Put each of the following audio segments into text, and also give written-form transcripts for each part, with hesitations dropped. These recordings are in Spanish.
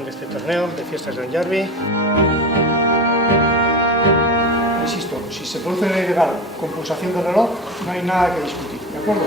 organización de este torneo de Fiestas de Onyarbi. Insisto, si se produce una ilegal con pulsación del reloj, no hay nada que discutir, ¿de acuerdo?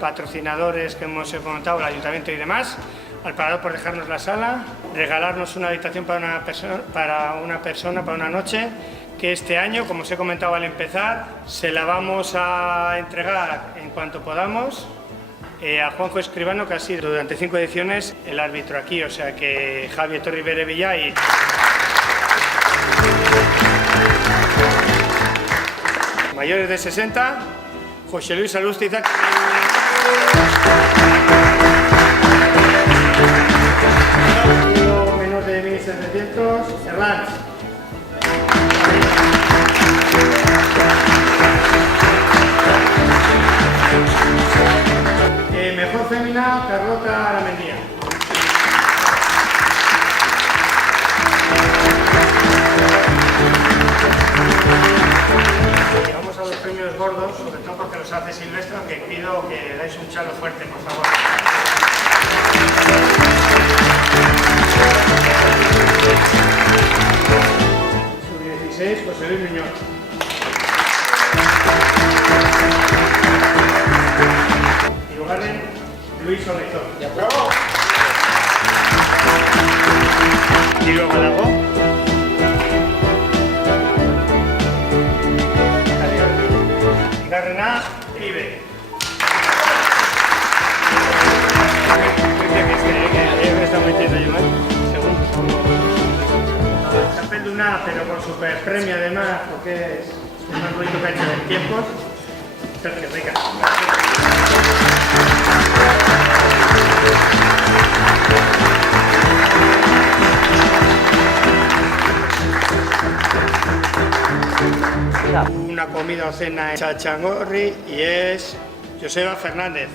Patrocinadores que hemos comentado, el ayuntamiento y demás, al parador por dejarnos la sala, regalarnos una habitación para una persona, para una noche, que este año, como os he comentado al empezar, se la vamos a entregar en cuanto podamos a Juanjo Escribano, que ha sido durante 5 ediciones el árbitro aquí, o sea que Javier Torri Villa y... Mayores de 60, José Luis Alustiza. Menor de 1700, Hernán. Mejor fémina, Carlota Aramendía. Vamos a los premios gordos, sobre todo porque los hace Silvestre, aunque pido que dais un chalo fuerte, por favor. Sub-16, José Luis Muñoz. Y Ugaren, Luis Olezón. ¡Bravo! Y luego Galago. Garrená, Ibe. Me está metiendo yo mal. Segundo. Chapel de una, pero con super premio además, porque es el más bonito que ha hecho en tiempos. Sergio, venga. Una comida o cena en Chachangorri y es Joseba Fernández.